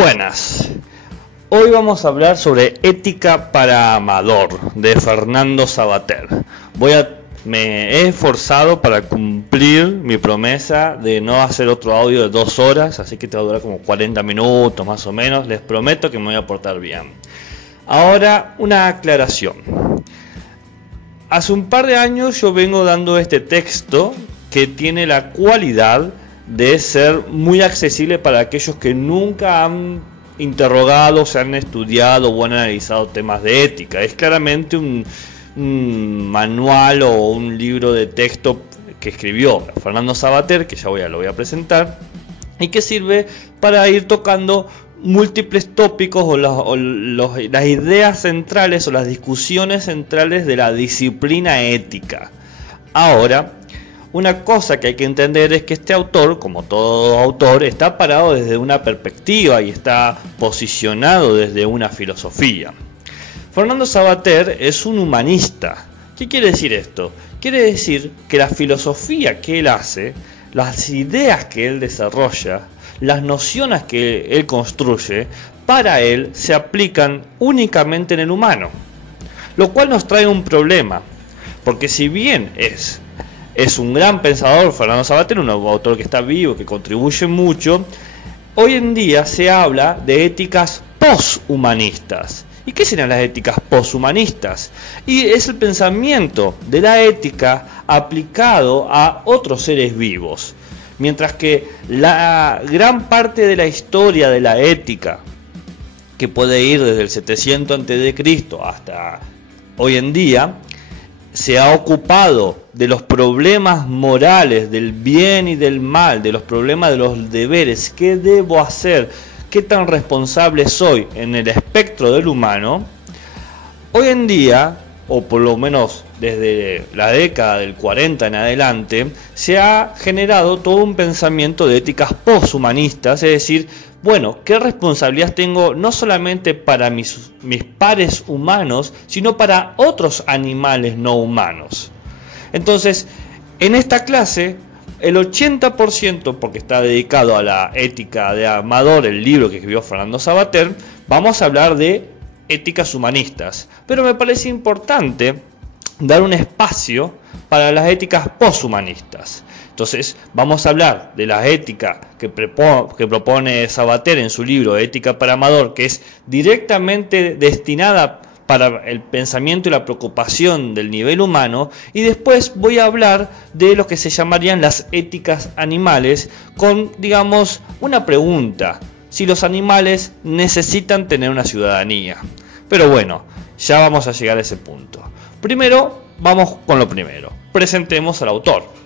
Buenas, hoy vamos a hablar sobre Ética para Amador de Fernando Savater. Me he esforzado para cumplir mi promesa de no hacer otro audio de 2 horas, así que te va a durar como 40 minutos más o menos. Les prometo que me voy a portar bien. Ahora, una aclaración. Hace un par de años yo vengo dando este texto que tiene la cualidad de ser muy accesible para aquellos que nunca han interrogado, se han estudiado o han analizado temas de ética. Es claramente un manual o un libro de texto que escribió Fernando Savater, que ya lo voy a presentar, y que sirve para ir tocando múltiples tópicos o las ideas centrales o las discusiones centrales de la disciplina ética. Ahora, una cosa que hay que entender es que este autor, como todo autor, está parado desde una perspectiva y está posicionado desde una filosofía. Fernando Savater es un humanista. ¿Qué quiere decir esto? Quiere decir que la filosofía que él hace, las ideas que él desarrolla, las nociones que él construye, para él se aplican únicamente en el humano. Lo cual nos trae un problema, porque si bien es un gran pensador, Fernando Savater, un autor que está vivo, que contribuye mucho, hoy en día se habla de éticas poshumanistas. ¿Y qué serían las éticas poshumanistas? Y es el pensamiento de la ética aplicado a otros seres vivos. Mientras que la gran parte de la historia de la ética, que puede ir desde el 700 a.C. hasta hoy en día, se ha ocupado de los problemas morales, del bien y del mal, de los problemas de los deberes, qué debo hacer, qué tan responsable soy en el espectro del humano. Hoy en día, o por lo menos desde la década del 40 en adelante, se ha generado todo un pensamiento de éticas poshumanistas, es decir, bueno, ¿qué responsabilidad tengo no solamente para mis pares humanos, sino para otros animales no humanos? Entonces, en esta clase, el 80%, porque está dedicado a la ética de Amador, el libro que escribió Fernando Savater, vamos a hablar de éticas humanistas. Pero me parece importante dar un espacio para las éticas poshumanistas. Entonces vamos a hablar de la ética que propone Savater en su libro Ética para Amador, que es directamente destinada para el pensamiento y la preocupación del nivel humano, y después voy a hablar de lo que se llamarían las éticas animales, con, digamos, una pregunta: si los animales necesitan tener una ciudadanía. Pero bueno, ya vamos a llegar a ese punto. Primero, vamos con lo primero. Presentemos al autor.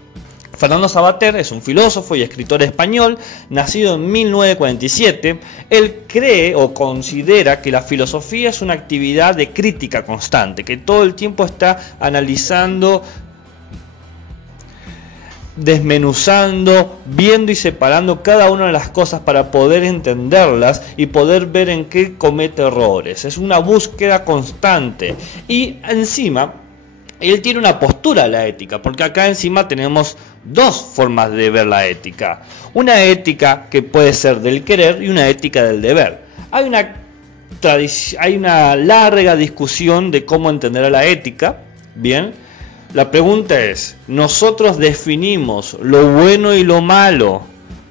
Fernando Savater es un filósofo y escritor español, nacido en 1947. Él cree o considera que la filosofía es una actividad de crítica constante, que todo el tiempo está analizando, desmenuzando, viendo y separando cada una de las cosas para poder entenderlas y poder ver en qué comete errores. Es una búsqueda constante. Y encima, él tiene una postura a la ética, porque acá encima tenemos dos formas de ver la ética. Una ética que puede ser del querer y una ética del deber. Hay una larga discusión de cómo entender a la ética. Bien, la pregunta es: ¿nosotros definimos lo bueno y lo malo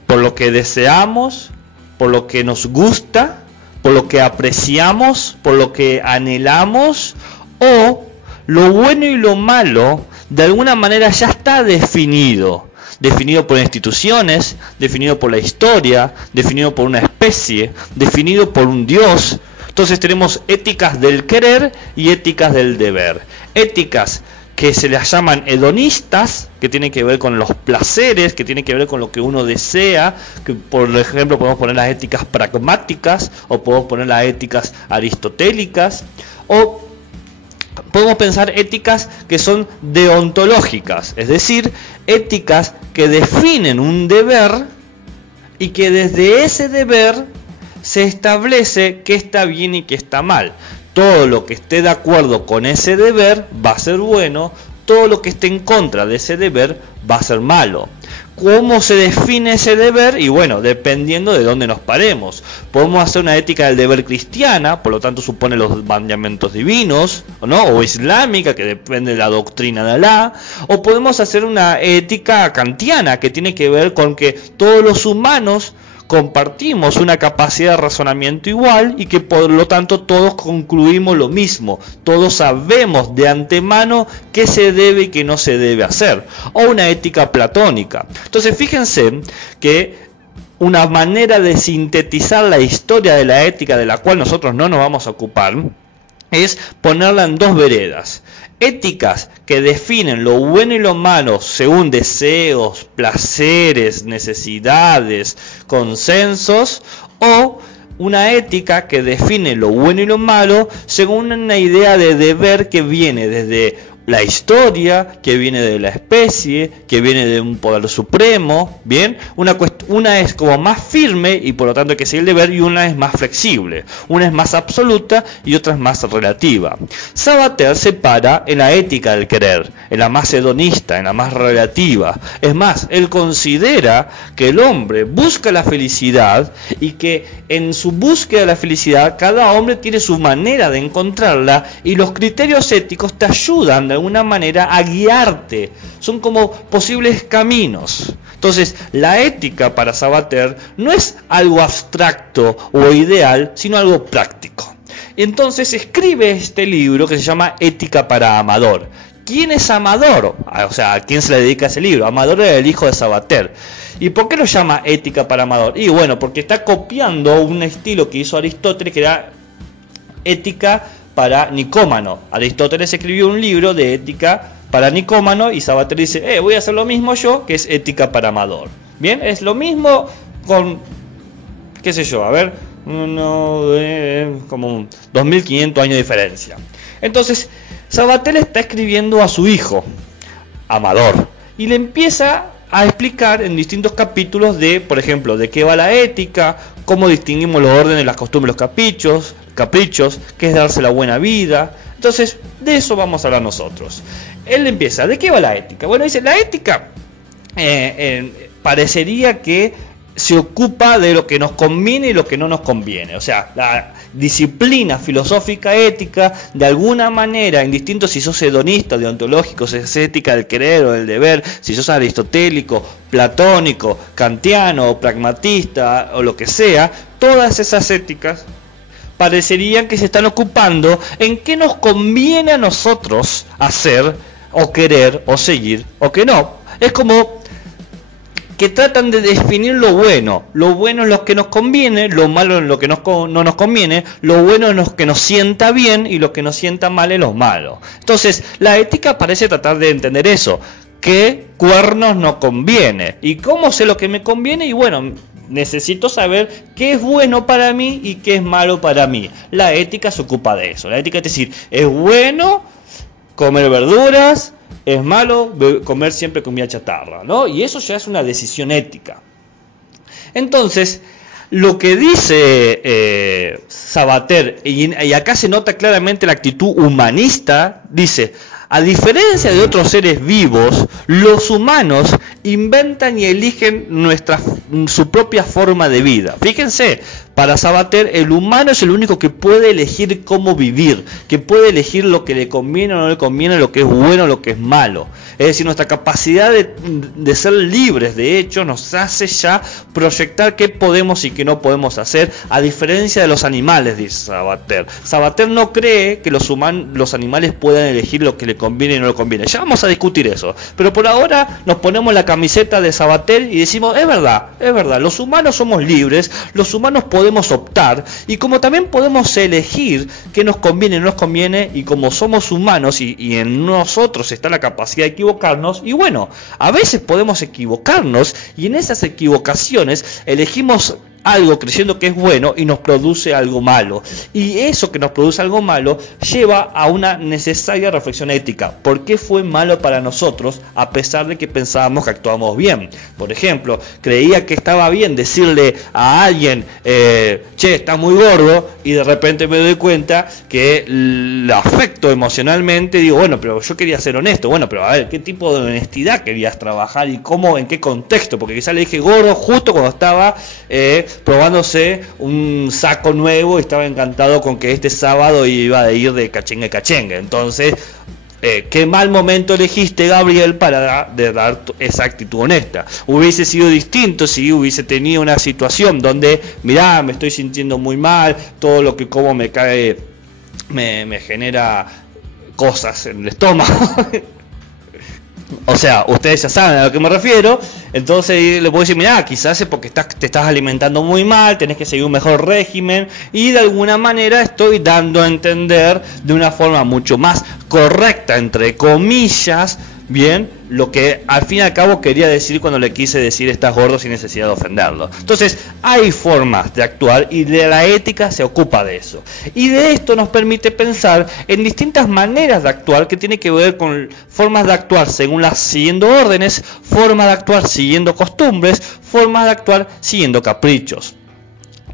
por lo que deseamos, por lo que nos gusta, por lo que apreciamos, por lo que anhelamos, o lo bueno y lo malo de alguna manera ya está definido por instituciones, definido por la historia, definido por una especie, definido por un Dios? Entonces tenemos éticas del querer y éticas del deber. Éticas que se las llaman hedonistas, que tienen que ver con los placeres, que tienen que ver con lo que uno desea, que por ejemplo podemos poner las éticas pragmáticas, o podemos poner las éticas aristotélicas, o podemos pensar éticas que son deontológicas, es decir, éticas que definen un deber y que desde ese deber se establece qué está bien y qué está mal. Todo lo que esté de acuerdo con ese deber va a ser bueno, todo lo que esté en contra de ese deber va a ser malo. ¿Cómo se define ese deber? Y bueno, dependiendo de dónde nos paremos. Podemos hacer una ética del deber cristiana, por lo tanto supone los mandamientos divinos, ¿no? O islámica, que depende de la doctrina de Alá. O podemos hacer una ética kantiana, que tiene que ver con que todos los humanos compartimos una capacidad de razonamiento igual y que por lo tanto todos concluimos lo mismo, todos sabemos de antemano qué se debe y qué no se debe hacer, o una ética platónica. Entonces fíjense que una manera de sintetizar la historia de la ética, de la cual nosotros no nos vamos a ocupar, es ponerla en dos veredas. Éticas que definen lo bueno y lo malo según deseos, placeres, necesidades, consensos, o una ética que define lo bueno y lo malo según una idea de deber que viene desde la historia, que viene de la especie, que viene de un poder supremo, ¿bien? Una es como más firme y por lo tanto hay que seguir el deber, y una es más flexible. Una es más absoluta y otra es más relativa. Sabater se para en la ética del querer, en la más hedonista, en la más relativa. Es más, él considera que el hombre busca la felicidad y que en su búsqueda de la felicidad cada hombre tiene su manera de encontrarla, y los criterios éticos te ayudan de alguna manera a guiarte, son como posibles caminos. Entonces la ética para Sabater no es algo abstracto o ideal, sino algo práctico. Entonces escribe este libro que se llama Ética para Amador. ¿Quién es Amador? O sea, ¿a quién se le dedica ese libro? Amador era el hijo de Sabater. ¿Y por qué lo llama Ética para Amador? Y bueno, porque está copiando un estilo que hizo Aristóteles, que era ética para Nicómano. Aristóteles escribió un libro de ética para Nicómano y Sabater dice, voy a hacer lo mismo yo, que es ética para Amador. Bien, es lo mismo con, qué sé yo, a ver, como 2500 años de diferencia. Entonces, Sabater está escribiendo a su hijo, Amador, y le empieza a explicar en distintos capítulos de, por ejemplo, de qué va la ética, cómo distinguimos los órdenes, las costumbres, los caprichos, qué es darse la buena vida. Entonces, de eso vamos a hablar nosotros. Él empieza, ¿de qué va la ética? Bueno, dice, la ética parecería que se ocupa de lo que nos conviene y lo que no nos conviene. O sea, la disciplina filosófica ética, de alguna manera, indistinto si sos hedonista, deontológico, si es ética del querer o del deber, si sos aristotélico, platónico, kantiano, pragmatista o lo que sea, todas esas éticas parecerían que se están ocupando en qué nos conviene a nosotros hacer o querer o seguir o que no. Es como que tratan de definir lo bueno. Lo bueno es lo que nos conviene, lo malo es lo que no nos conviene, lo bueno es lo que nos sienta bien y lo que nos sienta mal es lo malo. Entonces, la ética parece tratar de entender eso. ¿Qué cuernos nos conviene? ¿Y cómo sé lo que me conviene? Y bueno, necesito saber qué es bueno para mí y qué es malo para mí. La ética se ocupa de eso. La ética es decir, es bueno comer verduras, es malo comer siempre comida chatarra, ¿no? Y eso ya es una decisión ética. Entonces, lo que dice Sabater, y acá se nota claramente la actitud humanista, dice, a diferencia de otros seres vivos, los humanos inventan y eligen su propia forma de vida. Fíjense, para Sabater el humano es el único que puede elegir cómo vivir, que puede elegir lo que le conviene o no le conviene, lo que es bueno o lo que es malo. Es decir, nuestra capacidad de ser libres, de hecho, nos hace ya proyectar qué podemos y qué no podemos hacer, a diferencia de los animales, dice Sabater. Sabater no cree que los animales puedan elegir lo que le conviene y no le conviene. Ya vamos a discutir eso. Pero por ahora nos ponemos la camiseta de Sabater y decimos, es verdad, los humanos somos libres, los humanos podemos optar, y como también podemos elegir qué nos conviene y no nos conviene, y como somos humanos y en nosotros está la capacidad de equivocarnos, y bueno, a veces podemos equivocarnos y en esas equivocaciones elegimos algo creyendo que es bueno y nos produce algo malo. Y eso que nos produce algo malo lleva a una necesaria reflexión ética. ¿Por qué fue malo para nosotros a pesar de que pensábamos que actuábamos bien? Por ejemplo, creía que estaba bien decirle a alguien, che, está muy gordo, y de repente me doy cuenta que lo afecto emocionalmente. Digo, bueno, pero yo quería ser honesto. Bueno, pero a ver, ¿qué tipo de honestidad querías trabajar y cómo, en qué contexto? Porque quizás le dije gordo justo cuando estaba probándose un saco nuevo y estaba encantado con que este sábado iba a ir de cachengue a cachengue. Entonces, qué mal momento elegiste, Gabriel, para dar esa actitud honesta. Hubiese sido distinto si hubiese tenido una situación donde, mirá, me estoy sintiendo muy mal, todo lo que como me cae, me genera cosas en el estómago. O sea, ustedes ya saben a lo que me refiero. Entonces le puedo decir, mirá, quizás es porque te estás alimentando muy mal, tenés que seguir un mejor régimen, y de alguna manera estoy dando a entender de una forma mucho más correcta, entre comillas, bien, lo que al fin y al cabo quería decir cuando le quise decir estás gordo sin necesidad de ofenderlo. Entonces hay formas de actuar y de la ética se ocupa de eso. Y de esto nos permite pensar en distintas maneras de actuar que tiene que ver con formas de actuar según las siguiendo órdenes, formas de actuar siguiendo costumbres, formas de actuar siguiendo caprichos.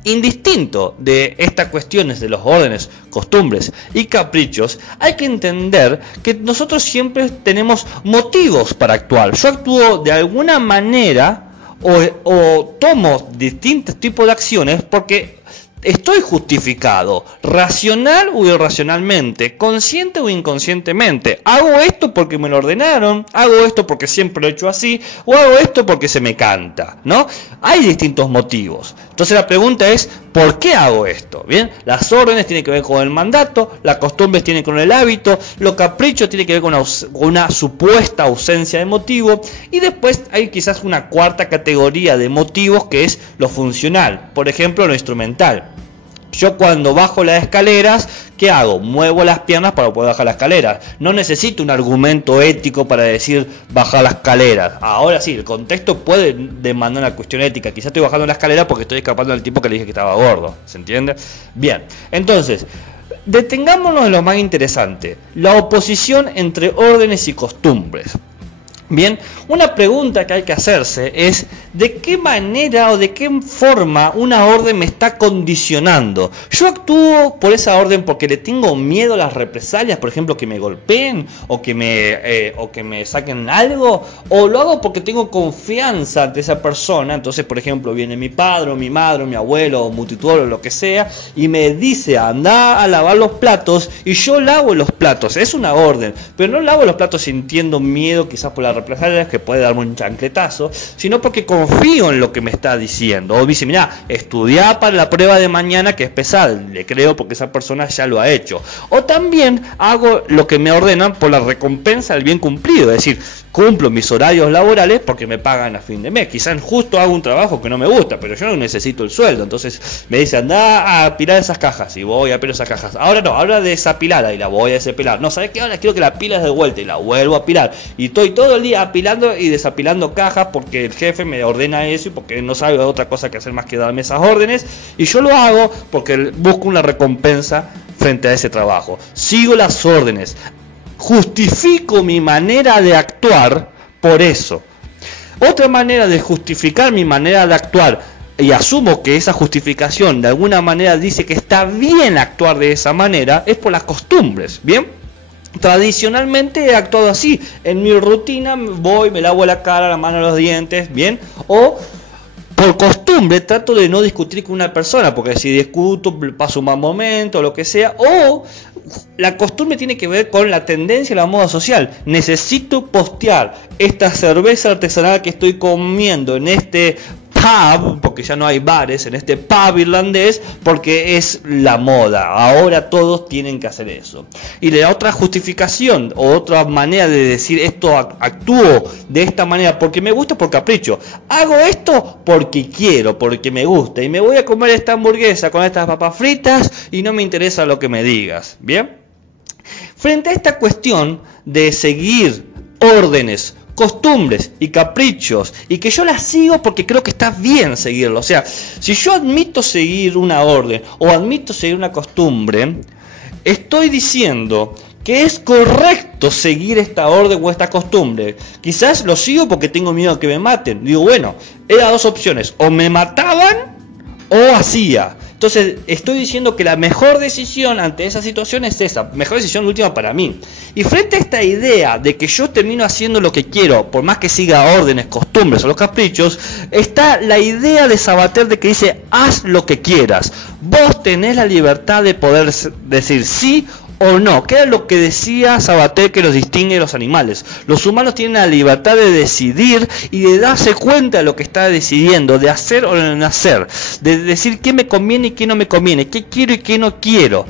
Indistinto de estas cuestiones de los órdenes, costumbres y caprichos, hay que entender que nosotros siempre tenemos motivos para actuar. Yo actúo de alguna manera o tomo distintos tipos de acciones porque estoy justificado, racional o irracionalmente, consciente o inconscientemente. Hago esto porque me lo ordenaron, hago esto porque siempre lo he hecho así, o hago esto porque se me canta, ¿no? Hay distintos motivos. Entonces la pregunta es, ¿por qué hago esto? Bien, las órdenes tienen que ver con el mandato, las costumbres tienen que ver con el hábito, los caprichos tienen que ver con una supuesta ausencia de motivo, y después hay quizás una cuarta categoría de motivos que es lo funcional, por ejemplo lo instrumental. Yo cuando bajo las escaleras, ¿qué hago? Muevo las piernas para poder bajar las escaleras. No necesito un argumento ético para decir bajar las escaleras. Ahora sí, el contexto puede demandar una cuestión ética. Quizás estoy bajando la escalera porque estoy escapando del tipo que le dije que estaba gordo. ¿Se entiende? Bien, entonces, detengámonos en lo más interesante. La oposición entre órdenes y costumbres. Bien, una pregunta que hay que hacerse es ¿de qué manera o de qué forma una orden me está condicionando? ¿Yo actúo por esa orden porque le tengo miedo a las represalias, por ejemplo, que me golpeen o que me saquen algo? ¿O lo hago porque tengo confianza ante esa persona? Entonces, por ejemplo, viene mi padre o mi madre o mi abuelo o mi tutor o lo que sea y me dice anda a lavar los platos y yo lavo los platos. Es una orden, pero no lavo los platos sintiendo miedo quizás por la represalias que puede darme un chancletazo, sino porque confío en lo que me está diciendo. O dice, mira, estudiá para la prueba de mañana que es pesada, le creo porque esa persona ya lo ha hecho. O también hago lo que me ordenan por la recompensa del bien cumplido, es decir, cumplo mis horarios laborales porque me pagan a fin de mes. Quizás justo hago un trabajo que no me gusta, pero yo no necesito el sueldo. Entonces me dice, anda a apilar esas cajas, y voy a apilar esas cajas. Ahora no, ahora desapilada y la voy a desapilar. No, ¿sabes qué? Ahora quiero que la pilas de vuelta y la vuelvo a apilar. Y estoy todo el día apilando y desapilando cajas porque el jefe me ordena eso y porque no sabe otra cosa que hacer más que darme esas órdenes. Y yo lo hago porque busco una recompensa frente a ese trabajo. Sigo las órdenes. Justifico mi manera de actuar por eso. Otra manera de justificar mi manera de actuar, y asumo que esa justificación de alguna manera dice que está bien actuar de esa manera, es por las costumbres, ¿bien? Tradicionalmente he actuado así. En mi rutina voy, me lavo la cara, la mano, los dientes, ¿bien? O por costumbre trato de no discutir con una persona, porque si discuto paso un mal momento o lo que sea. O la costumbre tiene que ver con la tendencia y la moda social. Necesito postear esta cerveza artesanal que estoy comiendo en este pub, porque ya no hay bares, en este pub irlandés, porque es la moda. Ahora todos tienen que hacer eso. Y la otra justificación o otra manera de decir esto, actúo de esta manera porque me gusta, por capricho. Hago esto porque quiero, porque me gusta, y me voy a comer esta hamburguesa con estas papas fritas y no me interesa lo que me digas. ¿Bien? Frente a esta cuestión de seguir órdenes, costumbres y caprichos y que yo las sigo porque creo que está bien seguirlo. O sea, si yo admito seguir una orden o admito seguir una costumbre, estoy diciendo que es correcto seguir esta orden o esta costumbre. Quizás lo sigo porque tengo miedo a que me maten. Digo, bueno, eran dos opciones, o me mataban o hacía. Entonces estoy diciendo que la mejor decisión ante esa situación es esa, mejor decisión última para mí. Y frente a esta idea de que yo termino haciendo lo que quiero, por más que siga órdenes, costumbres o los caprichos, está la idea de Sabater de que dice, haz lo que quieras. Vos tenés la libertad de poder decir sí o no, que era lo que decía Sabater que los distingue de los animales. Los humanos tienen la libertad de decidir y de darse cuenta de lo que está decidiendo, de hacer o de no hacer, de decir qué me conviene y qué no me conviene, qué quiero y qué no quiero.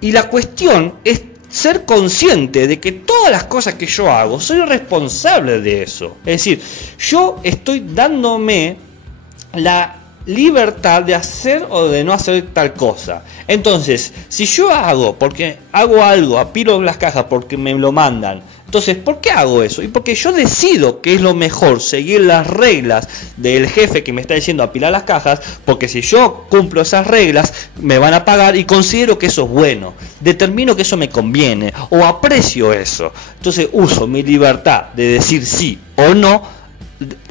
Y la cuestión es ser consciente de que todas las cosas que yo hago, soy responsable de eso. Es decir, yo estoy dándome la libertad de hacer o de no hacer tal cosa. Entonces, si yo hago algo, apilo las cajas porque me lo mandan, entonces, ¿por qué hago eso? Y porque yo decido que es lo mejor seguir las reglas del jefe que me está diciendo apilar las cajas, porque si yo cumplo esas reglas, me van a pagar y considero que eso es bueno. Determino que eso me conviene o aprecio eso. Entonces, uso mi libertad de decir sí o no.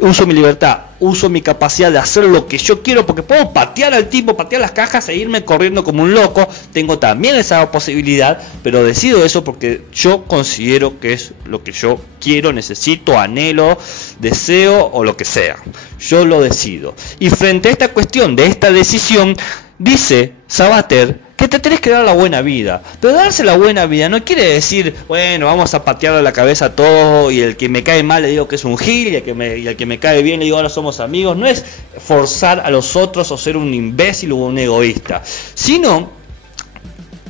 Uso mi libertad, uso mi capacidad de hacer lo que yo quiero, porque puedo patear al tipo, patear las cajas e irme corriendo como un loco. Tengo también esa posibilidad, pero decido eso porque yo considero que es lo que yo quiero, necesito, anhelo, deseo o lo que sea. Yo lo decido. Y frente a esta cuestión de esta decisión, dice Sabater que te tenés que dar la buena vida. Pero darse la buena vida no quiere decir, bueno, vamos a patearle la cabeza a todo y el que me cae mal le digo que es un gil y el que me cae bien le digo ahora somos amigos. No es forzar a los otros o ser un imbécil o un egoísta, sino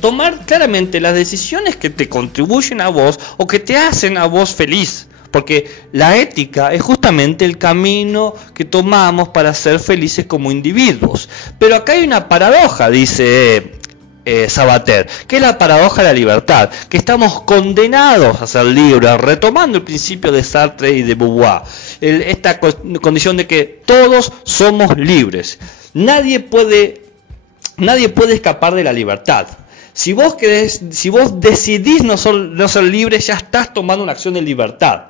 tomar claramente las decisiones que te contribuyen a vos o que te hacen a vos feliz. Porque la ética es justamente el camino que tomamos para ser felices como individuos. Pero acá hay una paradoja, dice Sabater, que es la paradoja de la libertad, que estamos condenados a ser libres, retomando el principio de Sartre y de Beauvoir, esta condición de que todos somos libres. Nadie puede escapar de la libertad. Si vos decidís no ser libre, ya estás tomando una acción de libertad.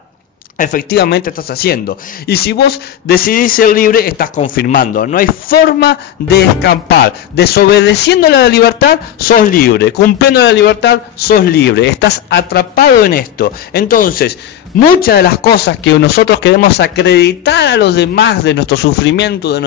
Efectivamente estás haciendo. Y si vos decidís ser libre, estás confirmando. No hay forma de escapar. Desobedeciéndole a la libertad, sos libre. Cumpliendo la libertad, sos libre. Estás atrapado en esto. Entonces, muchas de las cosas que nosotros queremos acreditar a los demás de nuestro sufrimiento, de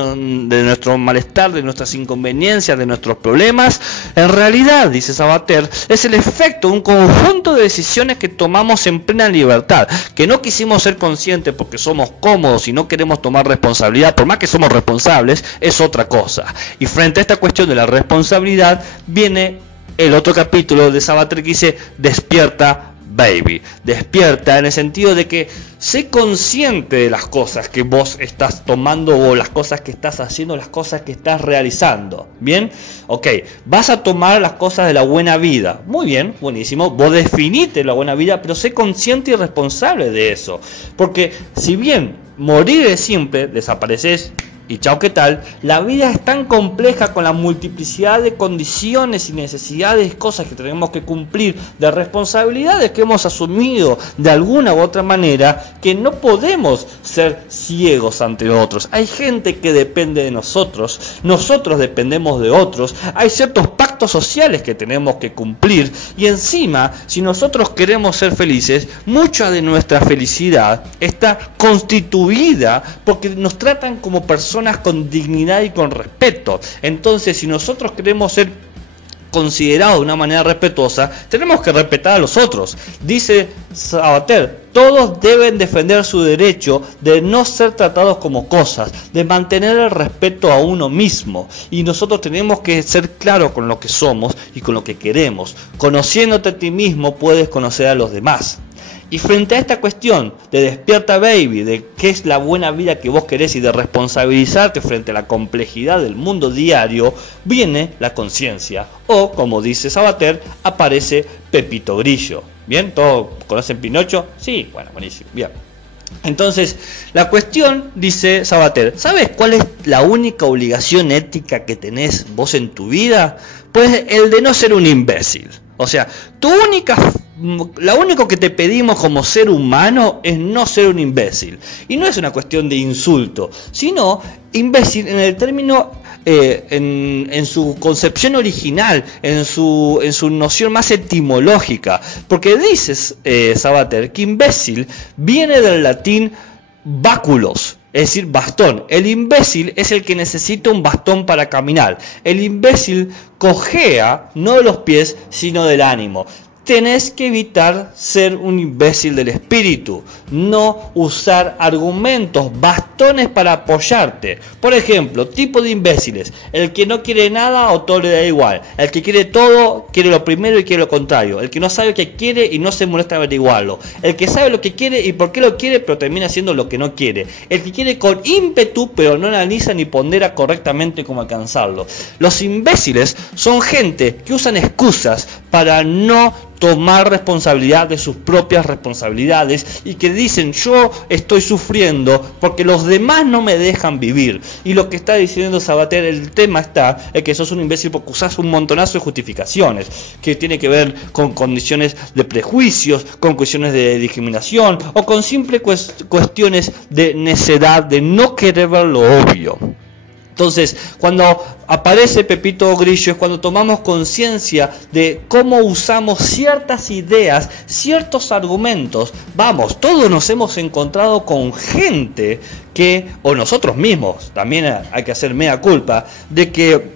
nuestro malestar, de nuestras inconveniencias, de nuestros problemas, en realidad, dice Sabater, es el efecto de un conjunto de decisiones que tomamos en plena libertad, que no quisimos ser conscientes porque somos cómodos y no queremos tomar responsabilidad, por más que somos responsables, es otra cosa. Y frente a esta cuestión de la responsabilidad, viene el otro capítulo de Sabater que dice, despierta, baby. Despierta en el sentido de que sé consciente de las cosas que vos estás tomando o las cosas que estás haciendo, las cosas que estás realizando. ¿Bien? Ok, vas a tomar las cosas de la buena vida. Muy bien, buenísimo. Vos definite la buena vida, pero sé consciente y responsable de eso. Porque si bien morir es simple, desapareces y chao, ¿qué tal? La vida es tan compleja con la multiplicidad de condiciones y necesidades, cosas que tenemos que cumplir, de responsabilidades que hemos asumido de alguna u otra manera, que no podemos ser ciegos ante otros. Hay gente que depende de nosotros, nosotros dependemos de otros, hay ciertos pactos sociales que tenemos que cumplir y encima, si nosotros queremos ser felices, mucha de nuestra felicidad está constituida porque nos tratan como personas con dignidad y con respeto. Entonces, si nosotros queremos ser considerados de una manera respetuosa, tenemos que respetar a los otros. Dice Sabater, todos deben defender su derecho de no ser tratados como cosas, de mantener el respeto a uno mismo. Y nosotros tenemos que ser claros con lo que somos y con lo que queremos. Conociéndote a ti mismo, puedes conocer a los demás. Y frente a esta cuestión de despierta baby, de qué es la buena vida que vos querés y de responsabilizarte frente a la complejidad del mundo diario, viene la conciencia. O, como dice Sabater, aparece Pepito Grillo. ¿Bien? ¿Todos conocen Pinocho? Sí, bueno, buenísimo. Bien. Entonces, la cuestión, dice Sabater, ¿sabes cuál es la única obligación ética que tenés vos en tu vida? Pues el de no ser un imbécil. O sea, lo único que te pedimos como ser humano es no ser un imbécil. Y no es una cuestión de insulto, sino imbécil en el término, en su concepción original, en su noción más etimológica. Porque dices, Sabater, que imbécil viene del latín báculos, es decir, bastón. El imbécil es el que necesita un bastón para caminar. El imbécil cojea no de los pies, sino del ánimo. Tenés que evitar ser un imbécil del espíritu, no usar argumentos, bastones para apoyarte. Por ejemplo, tipo de imbéciles: el que no quiere nada o todo le da igual, el que quiere todo, quiere lo primero y quiere lo contrario, el que no sabe qué quiere y no se molesta en averiguarlo, el que sabe lo que quiere y por qué lo quiere pero termina haciendo lo que no quiere, el que quiere con ímpetu pero no analiza ni pondera correctamente cómo alcanzarlo. Los imbéciles son gente que usan excusas para no tomar responsabilidad de sus propias responsabilidades y que dicen: yo estoy sufriendo porque los demás no me dejan vivir. Y lo que está diciendo Sabater, el tema está en que sos un imbécil porque usás un montonazo de justificaciones que tiene que ver con condiciones de prejuicios, con cuestiones de discriminación o con simples cuestiones de necedad, de no querer ver lo obvio. Entonces, cuando aparece Pepito Grillo es cuando tomamos conciencia de cómo usamos ciertas ideas, ciertos argumentos. Vamos, todos nos hemos encontrado con gente que, o nosotros mismos, también hay que hacer mea culpa, de que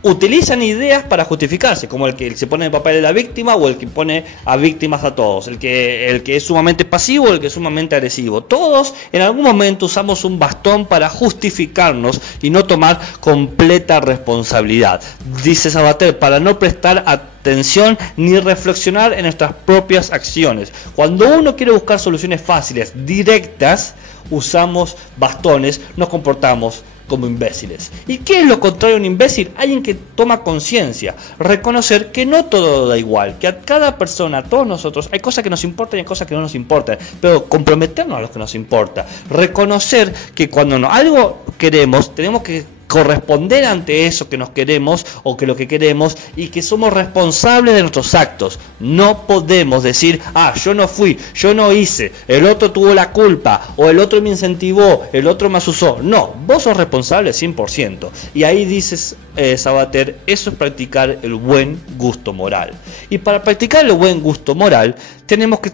utilizan ideas para justificarse, como el que se pone en el papel de la víctima o el que pone a víctimas a todos, el que es sumamente pasivo o el que es sumamente agresivo. Todos en algún momento usamos un bastón para justificarnos y no tomar completa responsabilidad. Dice Sabater, para no prestar atención ni reflexionar en nuestras propias acciones. Cuando uno quiere buscar soluciones fáciles, directas, usamos bastones, nos comportamos como imbéciles. ¿Y qué es lo contrario a un imbécil? Alguien que toma conciencia, reconocer que no todo da igual, que a cada persona, a todos nosotros, hay cosas que nos importan y hay cosas que no nos importan, pero comprometernos a lo que nos importa, reconocer que cuando algo queremos, tenemos que corresponder ante eso que nos queremos o que lo que queremos, y que somos responsables de nuestros actos. No podemos decir: yo no fui, yo no hice, el otro tuvo la culpa, o el otro me incentivó, el otro me asusó. No, vos sos responsable 100%. Y ahí dices, Sabater, eso es practicar el buen gusto moral. Y para practicar el buen gusto moral tenemos que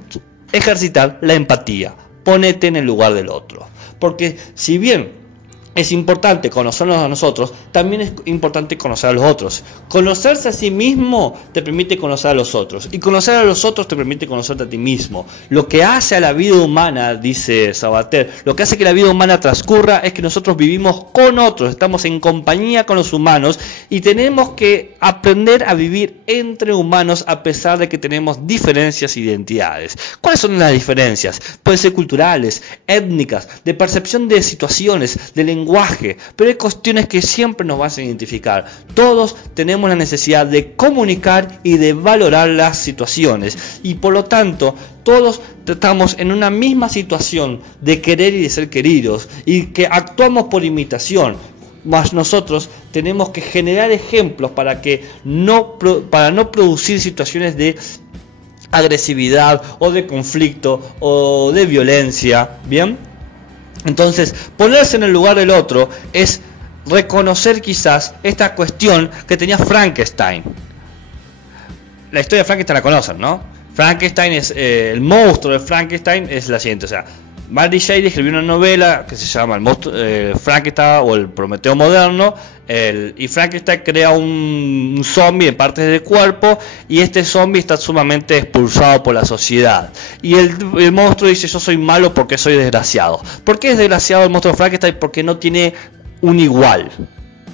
ejercitar la empatía. Ponete en el lugar del otro, porque si bien es importante conocernos a nosotros, también es importante conocer a los otros. Conocerse a sí mismo te permite conocer a los otros, y conocer a los otros te permite conocerte a ti mismo. Lo que hace a la vida humana, dice Sabater, lo que hace que la vida humana transcurra es que nosotros vivimos con otros, estamos en compañía con los humanos, y tenemos que aprender a vivir entre humanos a pesar de que tenemos diferencias e identidades. ¿Cuáles son las diferencias? Pueden ser culturales, étnicas, de percepción de situaciones, de lenguaje, pero hay cuestiones que siempre nos van a identificar. Todos tenemos la necesidad de comunicar y de valorar las situaciones, y por lo tanto todos estamos en una misma situación de querer y de ser queridos, y que actuamos por imitación. Mas nosotros tenemos que generar ejemplos para no producir situaciones de agresividad o de conflicto o de violencia. ¿Bien? Entonces, ponerse en el lugar del otro es reconocer quizás esta cuestión que tenía Frankenstein. La historia de Frankenstein la conocen, ¿no? Frankenstein es el monstruo de Frankenstein es la siguiente, o sea, Mary Shelley escribió una novela que se llama el monstruo, Frankenstein o el Prometeo moderno, y Frankenstein crea un zombie en partes del cuerpo, y este zombie está sumamente expulsado por la sociedad, y el monstruo dice: yo soy malo porque soy desgraciado. ¿Por qué es desgraciado el monstruo de Frankenstein? Porque no tiene un igual.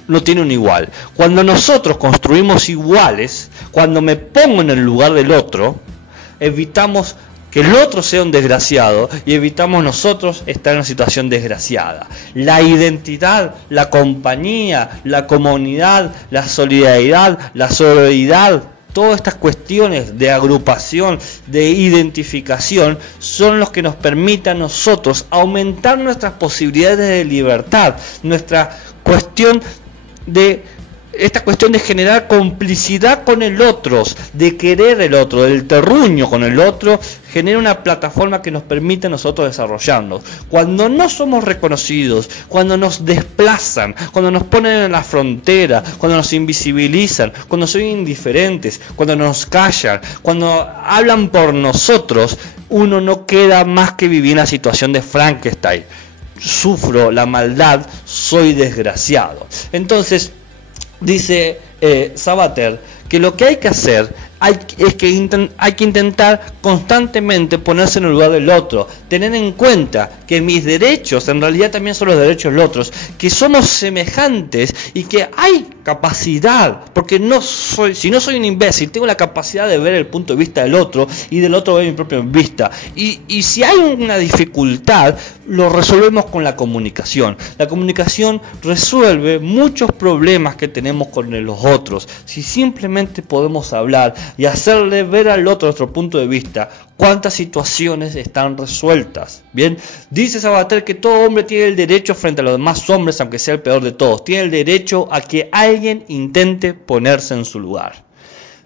No tiene un igual. Cuando nosotros construimos iguales, cuando me pongo en el lugar del otro, evitamos que el otro sea un desgraciado y evitamos nosotros estar en una situación desgraciada. La identidad, la compañía, la comunidad, la solidaridad, la sororidad, todas estas cuestiones de agrupación de identificación son los que nos permiten a nosotros aumentar nuestras posibilidades de libertad, esta cuestión de generar complicidad con el otro, de querer el otro, del terruño con el otro, genera una plataforma que nos permite a nosotros desarrollarnos. Cuando no somos reconocidos, cuando nos desplazan, cuando nos ponen en la frontera, cuando nos invisibilizan, cuando son indiferentes, cuando nos callan, cuando hablan por nosotros, uno no queda más que vivir en la situación de Frankenstein. Sufro la maldad, soy desgraciado. Entonces, dice Sabater que lo que hay que hacer hay que intentar constantemente ponerse en el lugar del otro, tener en cuenta que mis derechos en realidad también son los derechos de los otros, que somos semejantes y que hay capacidad, porque si no soy un imbécil, tengo la capacidad de ver el punto de vista del otro y del otro ver mi propia vista, y si hay una dificultad, lo resolvemos con la comunicación. La comunicación resuelve muchos problemas que tenemos con los otros. Si simplemente podemos hablar y hacerle ver al otro nuestro punto de vista, cuántas situaciones están resueltas. Bien, dice Sabater que todo hombre tiene el derecho frente a los demás hombres, aunque sea el peor de todos, tiene el derecho a que alguien intente ponerse en su lugar.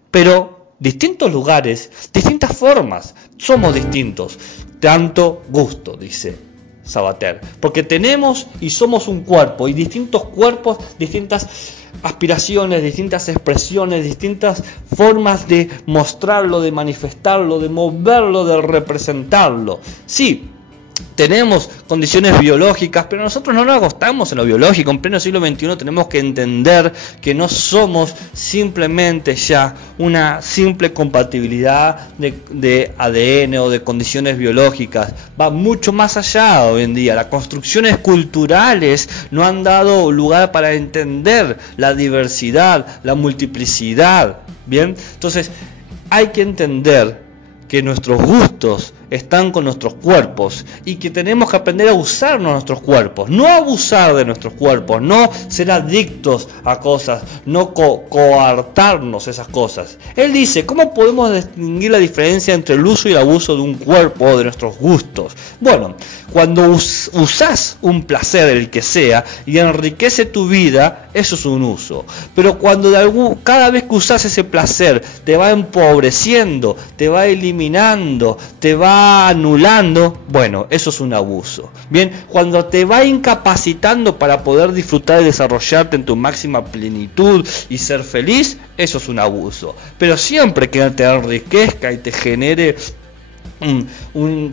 Pero distintos lugares, distintas formas, somos distintos. Tanto gusto, dice Sabater, porque tenemos y somos un cuerpo, y distintos cuerpos, distintas aspiraciones, distintas expresiones, distintas formas de mostrarlo, de manifestarlo, de moverlo, de representarlo. Sí, tenemos condiciones biológicas, pero nosotros no nos acostamos en lo biológico. En pleno siglo XXI tenemos que entender que no somos simplemente ya una simple compatibilidad de ADN o de condiciones biológicas. Va mucho más allá hoy en día. Las construcciones culturales no han dado lugar para entender la diversidad, la multiplicidad. Bien, entonces hay que entender que nuestros gustos están con nuestros cuerpos y que tenemos que aprender a usar nuestros cuerpos, no abusar de nuestros cuerpos, no ser adictos a cosas, no coartarnos esas cosas. Él dice, ¿cómo podemos distinguir la diferencia entre el uso y el abuso de un cuerpo o de nuestros gustos? Bueno, cuando usás un placer, el que sea, y enriquece tu vida, eso es un uso. Pero cuando cada vez que usás ese placer te va empobreciendo, te va eliminando, te va anulando, bueno, eso es un abuso. Bien, cuando te va incapacitando para poder disfrutar y desarrollarte en tu máxima plenitud y ser feliz, eso es un abuso. Pero siempre que te enriquezca y te genere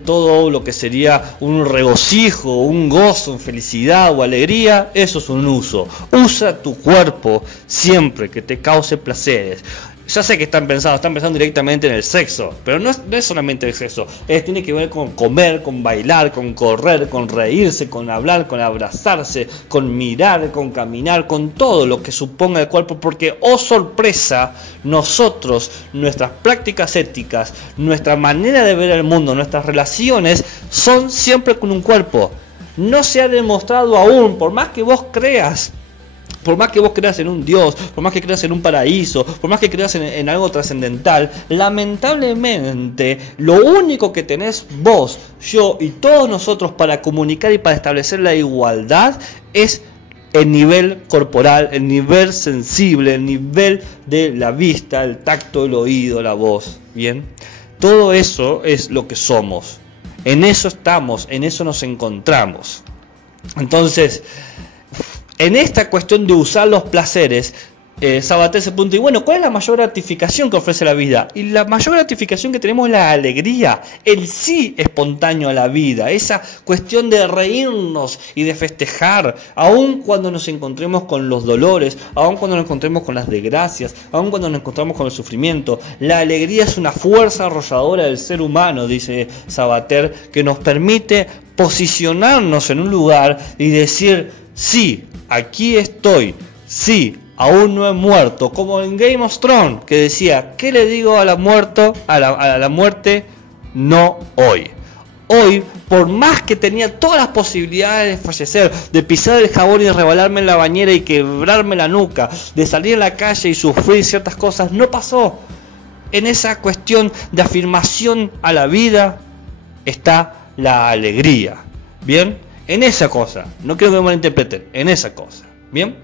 todo lo que sería un regocijo, un gozo, una felicidad o alegría, eso es un uso. Usa tu cuerpo siempre que te cause placeres. Ya sé que están pensando directamente en el sexo, pero no es solamente el sexo, tiene que ver con comer, con bailar, con correr, con reírse, con hablar, con abrazarse, con mirar, con caminar, con todo lo que suponga el cuerpo, porque, oh sorpresa, nosotros, nuestras prácticas éticas, nuestra manera de ver el mundo, nuestras relaciones, son siempre con un cuerpo. No se ha demostrado aún, por más que vos creas, por más que vos creas en un Dios, por más que creas en un paraíso, por más que creas en algo trascendental, lamentablemente lo único que tenés vos, yo y todos nosotros para comunicar y para establecer la igualdad es el nivel corporal, el nivel sensible, el nivel de la vista, el tacto, el oído, la voz. Bien, todo eso es lo que somos. En eso estamos, en eso nos encontramos. Entonces, en esta cuestión de usar los placeres, Sabater se pregunta, y bueno, ¿cuál es la mayor gratificación que ofrece la vida? Y la mayor gratificación que tenemos es la alegría, el sí espontáneo a la vida, esa cuestión de reírnos y de festejar, aun cuando nos encontremos con los dolores, aun cuando nos encontremos con las desgracias, aun cuando nos encontramos con el sufrimiento. La alegría es una fuerza arrolladora del ser humano, dice Sabater, que nos permite posicionarnos en un lugar y decir, sí, aquí estoy, sí, aún no he muerto, como en Game of Thrones, que decía, ¿qué le digo a la muerte? No hoy. Hoy, por más que tenía todas las posibilidades de fallecer, de pisar el jabón y rebalarme en la bañera y quebrarme la nuca, de salir a la calle y sufrir ciertas cosas, no pasó. en esa cuestión de afirmación a la vida está la alegría. Bien, en esa cosa, no quiero que me malinterpreten, en esa cosa. Bien,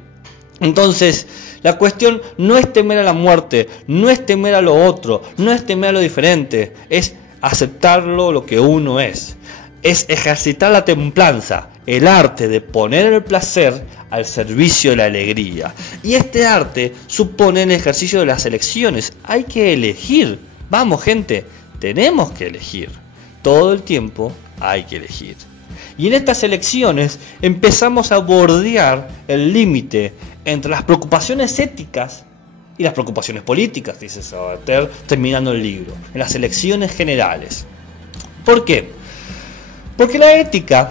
entonces la cuestión no es temer a la muerte, no es temer a lo otro, no es temer a lo diferente, es aceptarlo lo que uno es ejercitar la templanza, el arte de poner el placer al servicio de la alegría. Y este arte supone el ejercicio de las elecciones. Hay que elegir. Vamos, gente, tenemos que elegir. Todo el tiempo hay que elegir. Y en estas elecciones empezamos a bordear el límite entre las preocupaciones éticas y las preocupaciones políticas, dice Sabater terminando el libro, en las elecciones generales. ¿Por qué? Porque la ética,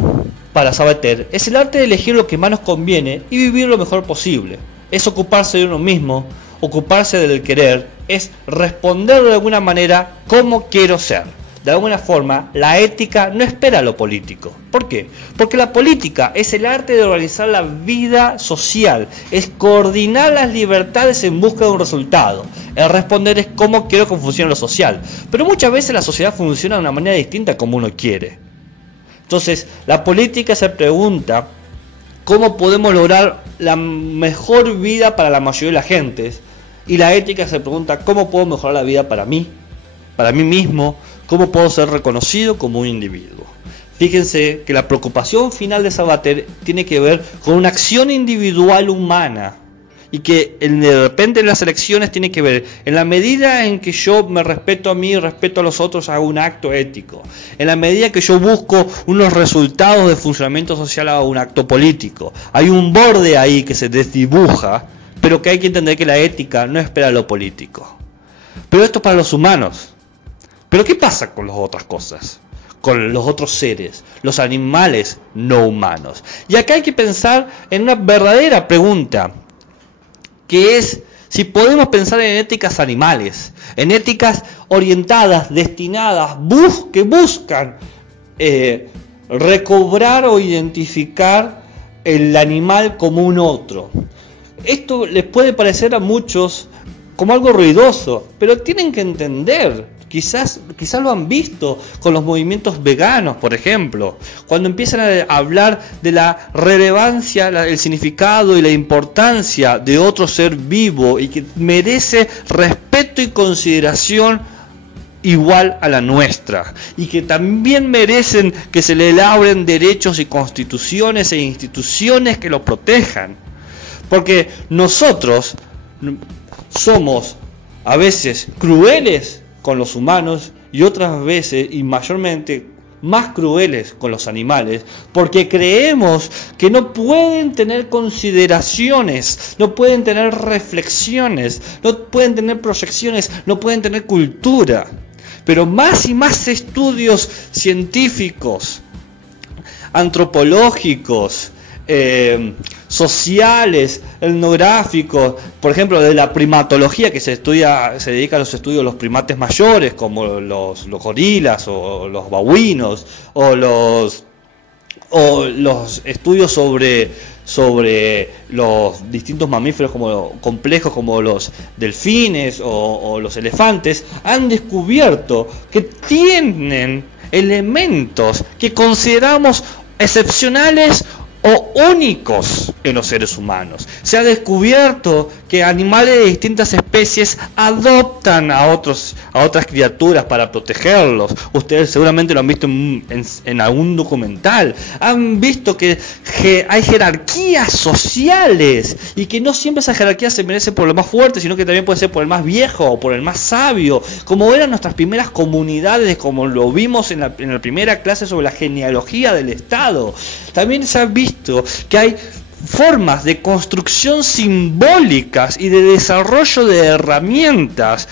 para Sabater, es el arte de elegir lo que más nos conviene y vivir lo mejor posible. Es ocuparse de uno mismo, ocuparse del querer, es responder de alguna manera cómo quiero ser. De alguna forma, la ética no espera lo político. ¿Por qué? Porque la política es el arte de organizar la vida social, es coordinar las libertades en busca de un resultado. El responder es cómo quiero que funcione lo social. Pero muchas veces la sociedad funciona de una manera distinta a como uno quiere. Entonces, la política se pregunta cómo podemos lograr la mejor vida para la mayoría de la gente. Y la ética se pregunta cómo puedo mejorar la vida para mí mismo, cómo puedo ser reconocido como un individuo. Fíjense que la preocupación final de Sabater tiene que ver con una acción individual humana. Y que de repente en las elecciones tiene que ver, en la medida en que yo me respeto a mí y respeto a los otros, hago un acto ético. En la medida que yo busco unos resultados de funcionamiento social, hago un acto político. Hay un borde ahí que se desdibuja, pero que hay que entender que la ética no espera lo político. Pero esto es para los humanos. Pero ¿qué pasa con las otras cosas? Con los otros seres, los animales no humanos. Y acá hay que pensar en una verdadera pregunta, que es si podemos pensar en éticas animales, en éticas orientadas, destinadas, que buscan recobrar o identificar el animal como un otro. Esto les puede parecer a muchos como algo ruidoso, pero tienen que entender. Quizás lo han visto con los movimientos veganos, por ejemplo, cuando empiezan a hablar de la relevancia, el significado y la importancia de otro ser vivo y que merece respeto y consideración igual a la nuestra, y que también merecen que se le elabren derechos y constituciones e instituciones que lo protejan, porque nosotros somos a veces crueles con los humanos y otras veces y mayormente más crueles con los animales, porque creemos que no pueden tener consideraciones, no pueden tener reflexiones, no pueden tener proyecciones, no pueden tener cultura. Pero más y más estudios científicos, antropológicos, sociales, etnográficos, por ejemplo de la primatología, que se dedica a los estudios de los primates mayores como los gorilas o los babuinos, o los estudios sobre los distintos mamíferos complejos como los delfines o los elefantes, han descubierto que tienen elementos que consideramos excepcionales o únicos en los seres humanos. Se ha descubierto que animales de distintas especies adoptan a otras criaturas para protegerlos. Ustedes seguramente lo han visto en algún documental. Han visto que hay jerarquías sociales y que no siempre esa jerarquía se merece por el más fuerte, sino que también puede ser por el más viejo o por el más sabio, como eran nuestras primeras comunidades, como lo vimos en la primera clase sobre la genealogía del Estado. También se ha visto que hay formas de construcción simbólicas y de desarrollo de herramientas,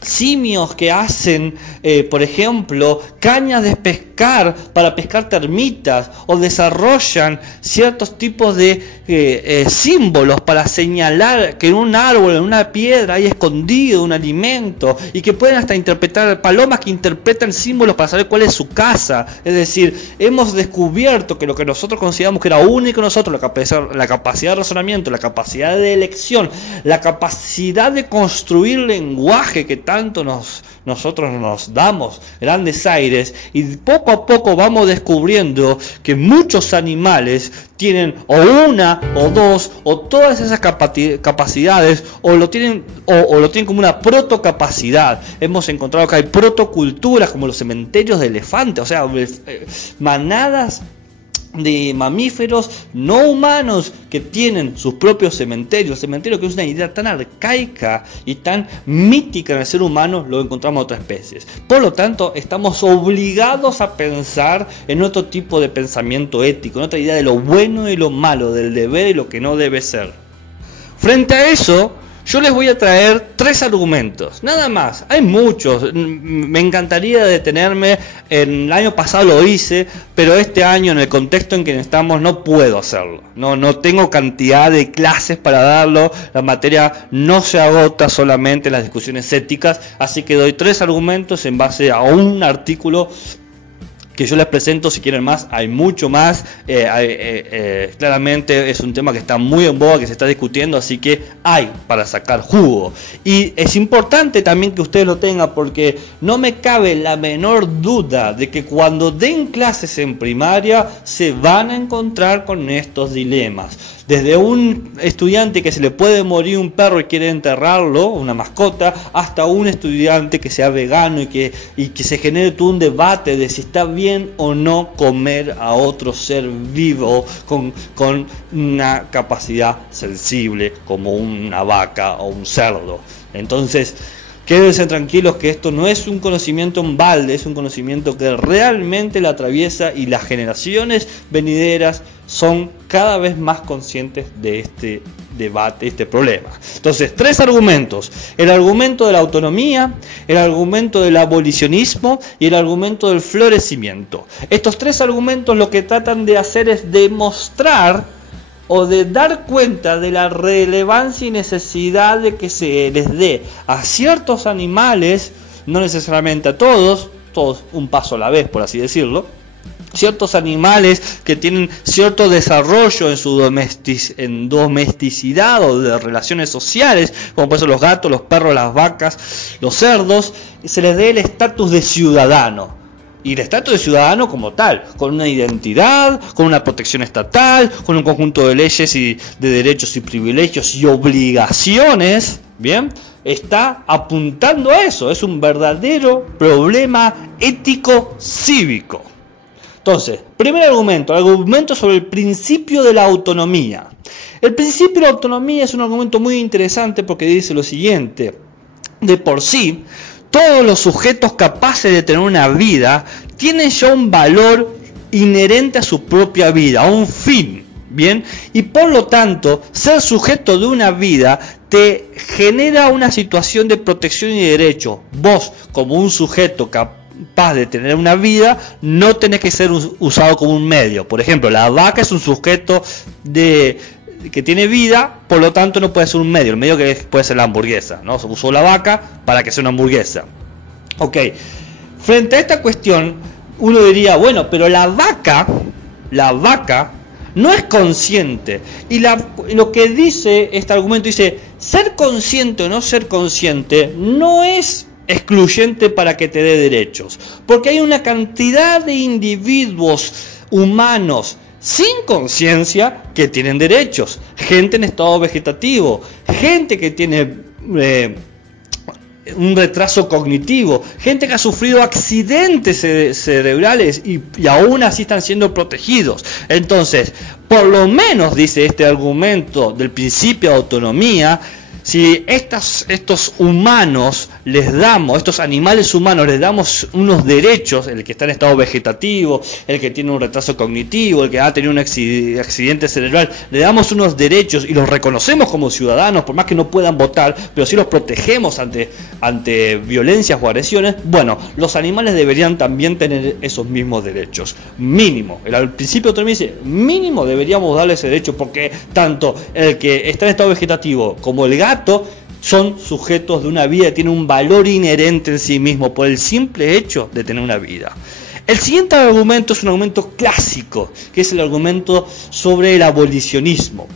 simios que hacen por ejemplo, cañas de pescar para pescar termitas, o desarrollan ciertos tipos de símbolos para señalar que en un árbol, en una piedra, hay escondido un alimento, y que pueden hasta interpretar, palomas que interpretan símbolos para saber cuál es su casa. Es decir, hemos descubierto que lo que nosotros consideramos que era único en nosotros, la capacidad de razonamiento, la capacidad de elección, la capacidad de construir lenguaje que tanto nosotros nos damos grandes aires, y poco a poco vamos descubriendo que muchos animales tienen o una o dos o todas esas capacidades, o lo tienen como una protocapacidad. Hemos encontrado que hay protoculturas como los cementerios de elefantes, o sea, manadas de mamíferos no humanos que tienen sus propios cementerios, que es una idea tan arcaica y tan mítica en el ser humano, lo encontramos en otras especies. Por lo tanto, estamos obligados a pensar en otro tipo de pensamiento ético, en otra idea de lo bueno y lo malo, del deber y lo que no debe ser. Frente a eso, yo les voy a traer 3 argumentos, nada más. Hay muchos, me encantaría detenerme. El año pasado lo hice, pero este año, en el contexto en que estamos, no puedo hacerlo. No tengo cantidad de clases para darlo. La materia no se agota solamente en las discusiones éticas, así que doy 3 argumentos en base a un artículo que yo les presento. Si quieren más, hay mucho más. Claramente es un tema que está muy en boga, que se está discutiendo, así que hay para sacar jugo. Y es importante también que ustedes lo tengan, porque no me cabe la menor duda de que cuando den clases en primaria se van a encontrar con estos dilemas. Desde un estudiante que se le puede morir un perro y quiere enterrarlo, una mascota, hasta un estudiante que sea vegano y que se genere todo un debate de si está bien o no comer a otro ser vivo con una capacidad sensible como una vaca o un cerdo. Entonces, quédense tranquilos que esto no es un conocimiento en balde, es un conocimiento que realmente la atraviesa, y las generaciones venideras son cada vez más conscientes de este debate, este problema. Entonces, 3 argumentos: el argumento de la autonomía, el argumento del abolicionismo y el argumento del florecimiento. Estos 3 argumentos lo que tratan de hacer es demostrar o de dar cuenta de la relevancia y necesidad de que se les dé a ciertos animales, no necesariamente a todos un paso a la vez, por así decirlo, ciertos animales que tienen cierto desarrollo en su domesticidad o de relaciones sociales, como por eso los gatos, los perros, las vacas, los cerdos, se les dé el estatus de ciudadano. Y el estatus de ciudadano como tal, con una identidad, con una protección estatal, con un conjunto de leyes y de derechos y privilegios y obligaciones, ¿bien? Está apuntando a eso. Es un verdadero problema ético cívico. Entonces, primer argumento sobre el principio de la autonomía. El principio de la autonomía es un argumento muy interesante porque dice lo siguiente: de por sí, todos los sujetos capaces de tener una vida tienen ya un valor inherente a su propia vida, a un fin, ¿bien? Y por lo tanto, ser sujeto de una vida te genera una situación de protección y derecho. Vos, como un sujeto capaz de tener una vida, no tenés que ser usado como un medio. Por ejemplo, la vaca es un sujeto que tiene vida, por lo tanto no puede ser un medio. El medio que puede ser la hamburguesa, ¿no? Se usó la vaca para que sea una hamburguesa. Ok, frente a esta cuestión, uno diría, bueno, pero la vaca no es consciente. Y lo que dice este argumento, dice, ser consciente o no ser consciente no es excluyente para que te dé derechos, porque hay una cantidad de individuos humanos sin conciencia que tienen derechos, gente en estado vegetativo, gente que tiene un retraso cognitivo, gente que ha sufrido accidentes cerebrales y aún así están siendo protegidos. Entonces, por lo menos, dice este argumento del principio de autonomía, si estos humanos les damos, a estos animales humanos les damos unos derechos, el que está en estado vegetativo, el que tiene un retraso cognitivo, el que ha tenido un accidente cerebral, le damos unos derechos y los reconocemos como ciudadanos, por más que no puedan votar, pero sí los protegemos ante violencias o agresiones, bueno, los animales deberían también tener esos mismos derechos, mínimo. Al principio también dice, mínimo deberíamos darle ese derecho, porque tanto el que está en estado vegetativo como el gato son sujetos de una vida, tienen un valor inherente en sí mismo por el simple hecho de tener una vida. El siguiente argumento es un argumento clásico, que es el argumento sobre el abolicionismo,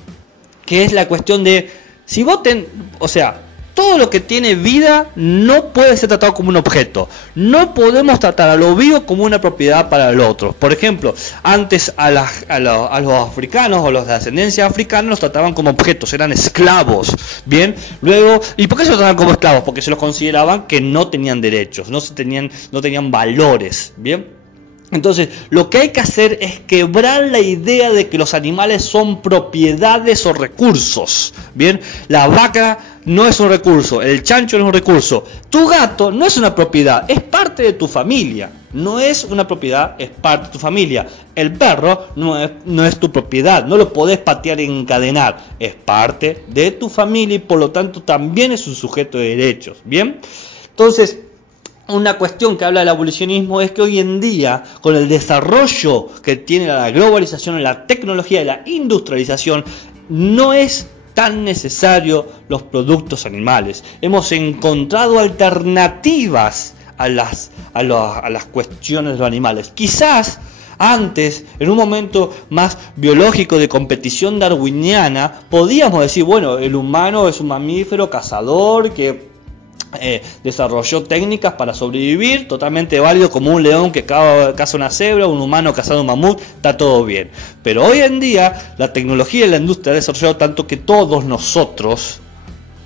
que es la cuestión de, si voten, o sea, todo lo que tiene vida no puede ser tratado como un objeto. No podemos tratar a lo vivo como una propiedad para el otro. Por ejemplo, antes a los africanos o los de ascendencia africana los trataban como objetos, eran esclavos. Bien, luego, ¿y por qué se los trataban como esclavos? Porque se los consideraban que no tenían derechos, no tenían valores. Bien. Entonces, lo que hay que hacer es quebrar la idea de que los animales son propiedades o recursos. Bien, la vaca no es un recurso, el chancho no es un recurso, tu gato no es una propiedad, es parte de tu familia. No es una propiedad, es parte de tu familia. El perro no es tu propiedad, no lo podés patear y encadenar, es parte de tu familia y por lo tanto también es un sujeto de derechos. Bien, entonces, una cuestión que habla del abolicionismo es que hoy en día, con el desarrollo que tiene la globalización, la tecnología y la industrialización, no es tan necesario los productos animales. Hemos encontrado alternativas a las cuestiones de los animales. Quizás antes, en un momento más biológico de competición darwiniana, podíamos decir, bueno, el humano es un mamífero cazador que desarrolló técnicas para sobrevivir, totalmente válido, como un león que caza una cebra, un humano cazando un mamut, está todo bien. Pero hoy en día la tecnología y la industria ha desarrollado tanto que todos nosotros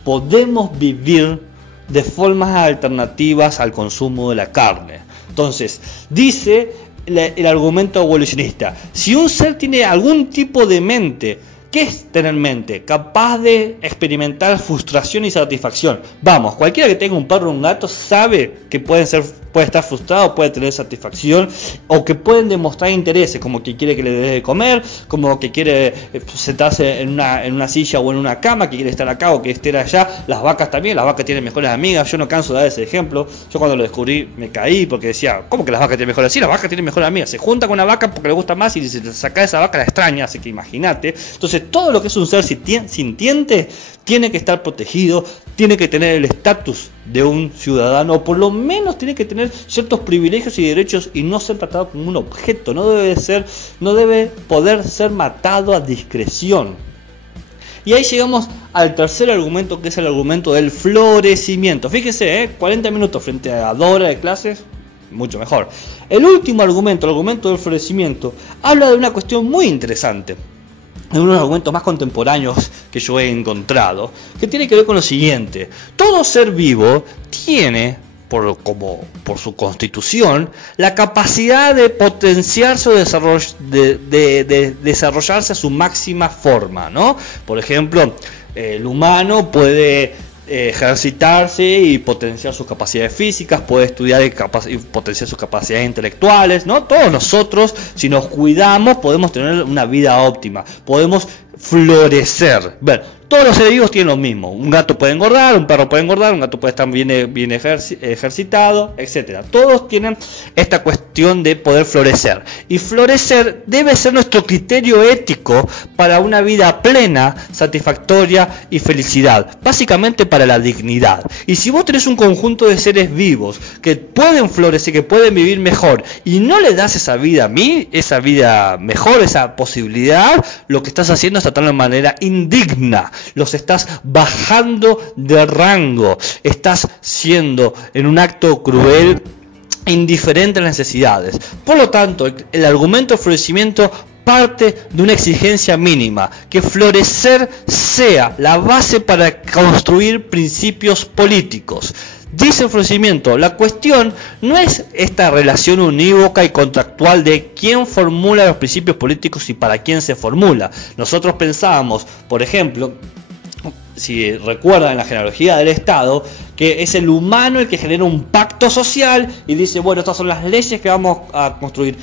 podemos vivir de formas alternativas al consumo de la carne. Entonces, dice el argumento evolucionista, si un ser tiene algún tipo de mente, ¿qué es tener mente? Capaz de experimentar frustración y satisfacción. Vamos, cualquiera que tenga un perro o un gato sabe que puede estar frustrado, puede tener satisfacción, o que pueden demostrar intereses, como que quiere que le dé de comer, como que quiere sentarse en una silla o en una cama, que quiere estar acá o que esté allá. Las vacas también, las vacas tienen mejores amigas, yo no canso de dar ese ejemplo. Yo cuando lo descubrí me caí porque decía, ¿cómo que las vacas tienen mejores? Sí, las vacas tienen mejores amigas, se junta con una vaca porque le gusta más y si se saca esa vaca la extraña, así que imagínate. Entonces todo lo que es un ser sintiente tiene que estar protegido, tiene que tener el estatus de un ciudadano, o por lo menos tiene que tener ciertos privilegios y derechos y no ser tratado como un objeto. No debe poder ser matado a discreción. Y ahí llegamos al tercer argumento, que es el argumento del florecimiento. Fíjense, 40 minutos frente a 2 horas de clases, mucho mejor. El último argumento, el argumento del florecimiento, habla de una cuestión muy interesante. Es uno de los argumentos más contemporáneos que yo he encontrado, que tiene que ver con lo siguiente. Todo ser vivo tiene, por su constitución, la capacidad de potenciarse o de desarrollarse a su máxima forma, ¿no? Por ejemplo, el humano puede ejercitarse y potenciar sus capacidades físicas, puede estudiar y potenciar sus capacidades intelectuales, ¿no? Todos nosotros, si nos cuidamos, podemos tener una vida óptima, podemos florecer. Todos los seres vivos tienen lo mismo. Un gato puede engordar, un perro puede engordar, un gato puede estar bien ejercitado, etcétera. Todos tienen esta cuestión de poder florecer. Y florecer debe ser nuestro criterio ético para una vida plena, satisfactoria y felicidad. Básicamente para la dignidad. Y si vos tenés un conjunto de seres vivos que pueden florecer, que pueden vivir mejor, y no le das esa vida esa vida mejor, esa posibilidad, lo que estás haciendo es tratarlo de manera indigna. Los estás bajando de rango, estás siendo en un acto cruel, indiferente a las necesidades. Por lo tanto, el argumento de florecimiento parte de una exigencia mínima, que florecer sea la base para construir principios políticos. Dice el florecimiento, la cuestión no es esta relación unívoca y contractual de quién formula los principios políticos y para quién se formula. Nosotros pensábamos, por ejemplo, si recuerdan en la genealogía del Estado, que es el humano el que genera un pacto social y dice, bueno, estas son las leyes que vamos a construir.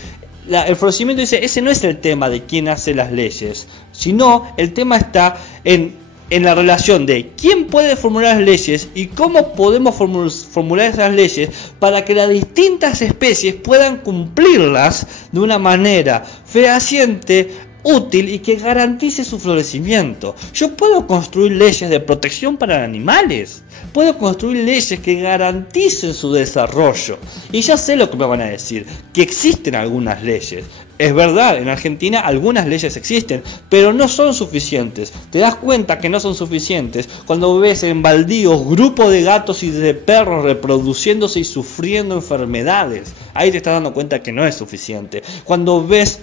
El florecimiento dice, ese no es el tema de quién hace las leyes, sino el tema está en la relación de quién puede formular las leyes y cómo podemos formular esas leyes para que las distintas especies puedan cumplirlas de una manera fehaciente, útil y que garantice su florecimiento. Yo puedo construir leyes de protección para animales, puedo construir leyes que garanticen su desarrollo. Y ya sé lo que me van a decir, que existen algunas leyes. Es verdad, en Argentina algunas leyes existen, pero no son suficientes. Te das cuenta que no son suficientes cuando ves en baldíos grupos de gatos y de perros reproduciéndose y sufriendo enfermedades. Ahí te estás dando cuenta que no es suficiente. Cuando ves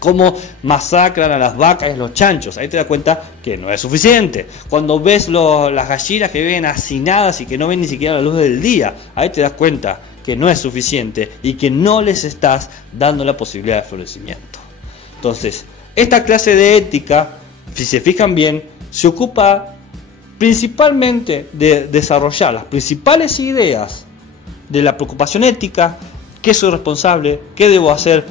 cómo masacran a las vacas y a los chanchos, ahí te das cuenta que no es suficiente. Cuando ves las gallinas que viven hacinadas y que no ven ni siquiera la luz del día, ahí te das cuenta que no es suficiente y que no les estás dando la posibilidad de florecimiento. Entonces, esta clase de ética, si se fijan bien, se ocupa principalmente de desarrollar las principales ideas de la preocupación ética: qué soy responsable, qué debo hacer,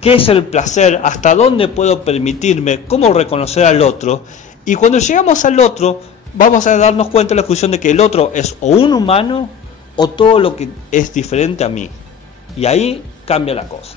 qué es el placer, hasta dónde puedo permitirme, cómo reconocer al otro. Y cuando llegamos al otro, vamos a darnos cuenta de la conclusión de que el otro es o un humano o todo lo que es diferente a mí. Y ahí cambia la cosa.